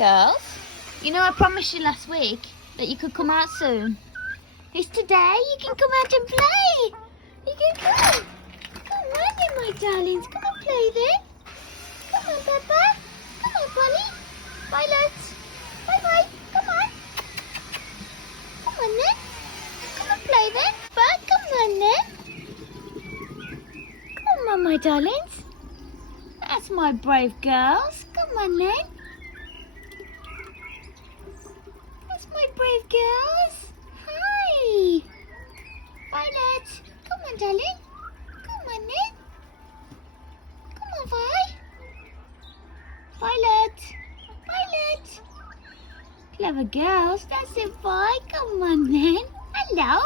Girls, you know I promised you last week that you could come out soon. It's today. You can come out and play. You can come. Come on then, my darlings. Come and play then. Come on, Peppa. Come on, Polly. Violet. Bye-bye. Come on. Come on then. Come and play then. But come on then. Come on, my darlings. That's my brave girls. Come on then. That's my brave girls. Hi. Violet. Come on, darling. Come on then. Come on, Vi. Violet. Violet. Clever girls. That's it, Vi. Come on then. Hello.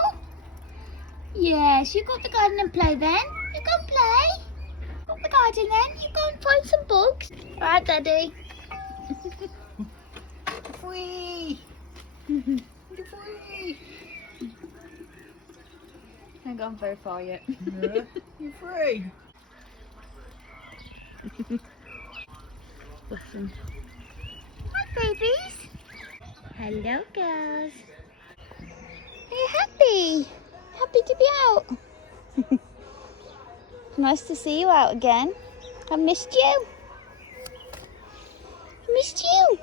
Yes, you go to the garden and play then. You go and play. Go to the garden then. You go and find some bugs. Alright, Daddy. Free! You're free! Haven't gone very far yet. Yeah, you're free! Listen. Hi, babies. Hello, girls. Are you happy? Happy to be out? Nice to see you out again. I missed you. I missed you.